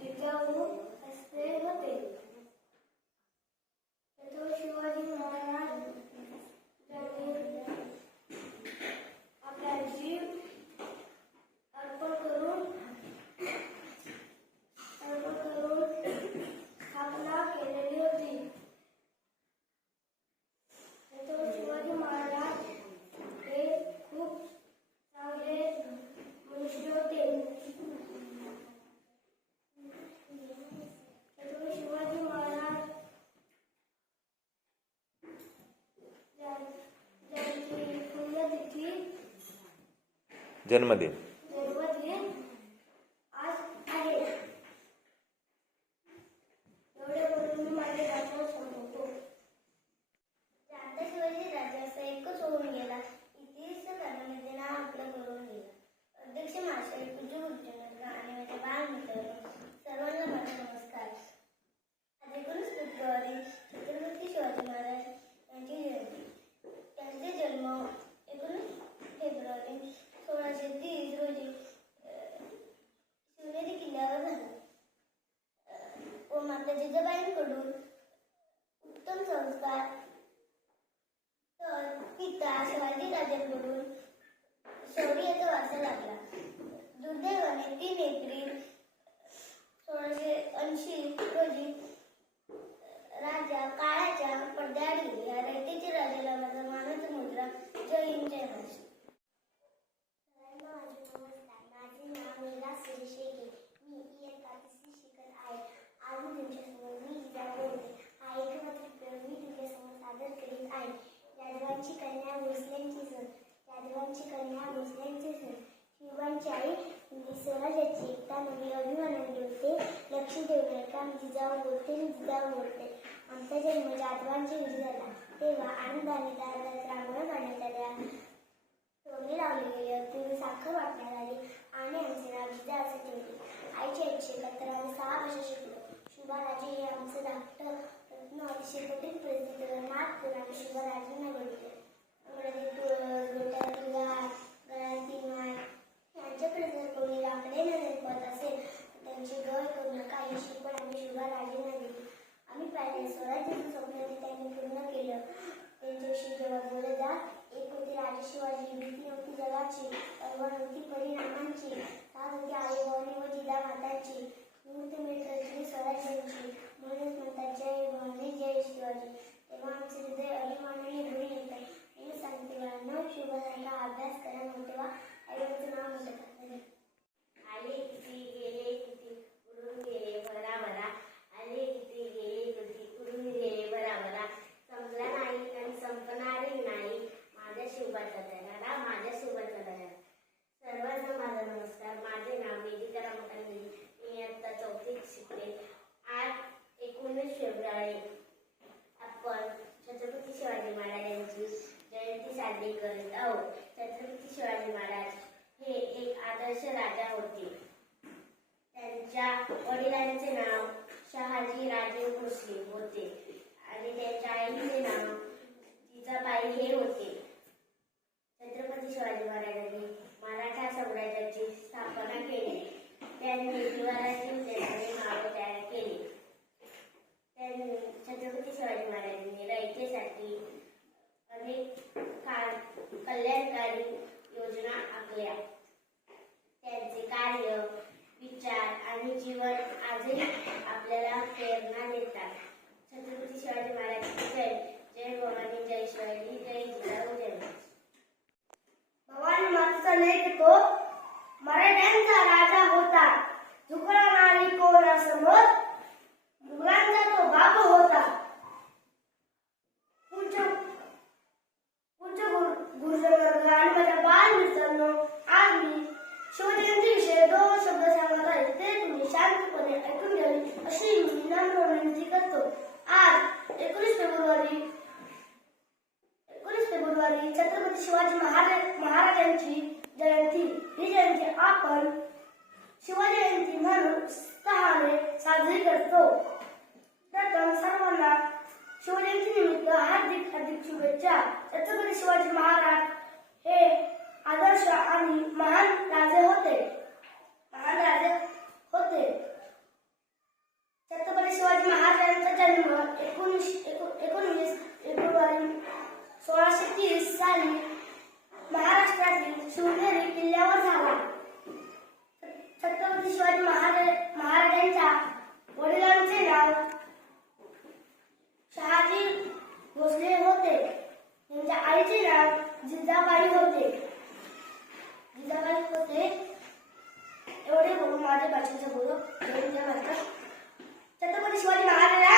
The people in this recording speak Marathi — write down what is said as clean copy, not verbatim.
जिजाऊ असले होते. छत्रपती शिवाजी महाराज यांनी आपला जीव अर्पण करून स्थापना केलेली होती. छत्रपती शिवाजी महाराज हे खूप चांगले मनुष्य होते. छत्रपती शिवाजी महाराज यांची पुण्यतिथी जन्मदिन आज आहे. एवढे बोलून मी माझे भाषण संपवतो. शिवाजी राजाचा एकच होऊन गेला. इतिहास करण्याचे नाव आपलं करून गेला. अध्यक्ष महाशय, पूज्य गुरुजन आणि माझे बालमित्र सर्वांना माझा नमस्कार. आज 19 फेब्रुवारी छत्रपती शिवाजी महाराज यांची जयंती. त्यांचे जन्म 19 फेब्रुवारी 1630 रोजी शिवनेरी किल्ल्यावर झाला व माता जिजाबाईंकडून उत्तम संस्कार तर पिता शिवाजीराजांकडून शौर्याचा वारसा लागला. दुर्दैवाने 3 एप्रिल 1680 रोजी राजा काळाच्या पडद्याआड गेले. या रयतेच्या राजाला माझा मानाचा मुद्रा. जय हिंद, जय महाराष्ट्र. माझे नाव नीला सुरेश शेळके. मी इयत्ता 3री शिकत आहे. आज मी तुमच्यासमोर जिजाऊ बोलते. हा एकमात्र प्रयोग मी तुमच्यासमोर सादर करीत आहे. यादवांची कन्या भोसल्यांची सण. यादवांची कन्या भोसल्यांची सण. शिवांची आई स्वराज्याची एकता नवी अभिमानाने होते. लक्ष देऊ नका, जिजाऊ बोलते, जिजाऊ बोलते. आमचा जन्म यादवांच्या घरी झाला. तेव्हा आनंदाने दारात रांगोळ्या काढण्यात आल्या, तोरणे लावले गेले, अगदी साखर वाटण्यात आली आणि आमचे नाव जिजा असे ठेवले. आईच्या इच्छेखातर आम्ही 6 वर्ष शिकलो. शुभाराजे हे आमचं धाकटं रत्न अतिशय कठीण परिस्थितीवर मात करून आम्ही शुभाराजांना घडवले. अंगणातील तुळस, डोक्यातील गाठ, गळ्यातील माळ यांच्याकडे जर कोणी राखलेलं झेपत असेल तर त्यांची गय करू नका ही शिकवण आम्ही शुभाराजांना दिली. आम्ही पाहिले स्वराज्याचं स्वप्न त्यांनी पूर्ण केलं. त्यांच्याशी जेव्हा बोलत जा, एक होती राजा शिवाजी, भीती नव्हती जगाची, परवा नव्हती परिणामांची, साथ होती आईबावानी व जिजा मातांची, मूर्ती मिळत स्वराज्यांची. म्हणूनच म्हणतात जय भवानी, जय शिवाजी. तेव्हा आमचे हृदय अभिमानाने भरून येतं. मी सांगते मुलांना, शुभाराजांचा अभ्यास करा, मोठे व्हा, आईबाचं नाव मोठं करा. आले किती गेले किती उडून गेले भराभरा. आले किती गेले किती उडून गेले भराभरा. संपला नाही आणि संपणारही नाही माझ्या शिवबाचा दरारा, माझ्या शिवबाचा दरारा. सर्वांना माझा नमस्कार. माझे नाव वेदिका रमाकांत. मी इयत्ता 4थीत शिकते. आज 19 फेब्रुवारी आपण छत्रपती शिवाजी महाराज यांची जयंती साजरी करत आहोत. छत्रपती शिवाजी महाराज हे एक आदर्श राजा होते. त्यांच्या वडिलांचे नाव शहाजी राजे भोसले होते आणि त्यांच्या आईचे नाव जिजाबाई हे होते. छत्रपती शिवाजी महाराजांनी मराठा साम्राज्याची स्थापना केली. त्यांनी दिवाराची उद्याने मावळ तयार केले. त्यांनी छत्रपती शिवाजी महाराजांनी रयतेसाठी अनेक कल्याणकारी योजना आखल्या. त्यांचे कार्य, विचार आणि जीवन आजही आपल्याला प्रेरणा देतात. छत्रपती शिवाजी महाराज जय. जय भवानी, जय शिवाजी, जय जिजाऊ, जय महाराज. भवानी मातेचा लेख तो मराठ्यांचा राजा होता. झुकणारी कोणासमोर मुलांचा तो बाप होता. गुरुजन वर्ग आणि माझ्या बालमित्रांनो, आज मी शिवजयंतीविषयी 2 शब्द सांगत आहे. ते तुम्ही शांतपणे ऐकून घ्यावे अशी मी नम्र विनंती करतो. आज 19 फेब्रुवारी छत्रपती शिवाजी महाराजांची जयंती. ही जयंती आपण शिवजयंती म्हणून उत्साहाने साजरी करतो. प्रथम सर्वांना शिवजयंती निमित्त हार्दिक शुभेच्छा. छत्रपती शिवाजी महाराज हे आदर्श आणि महान राजे होते. 19 फेब्रुवारी 1630 साली महाराष्ट्रातील शिवनेरी किल्ल्यावर झाला. छत्रपती शिवाजी महाराजांच्या वडिलांचे नाव शहाजी भोसले होते. त्यांच्या आईचे नाव जिजाबाई होते. एवढे बघून माझे भाषेचे बोलू. छत्रपती शिवाजी महाराज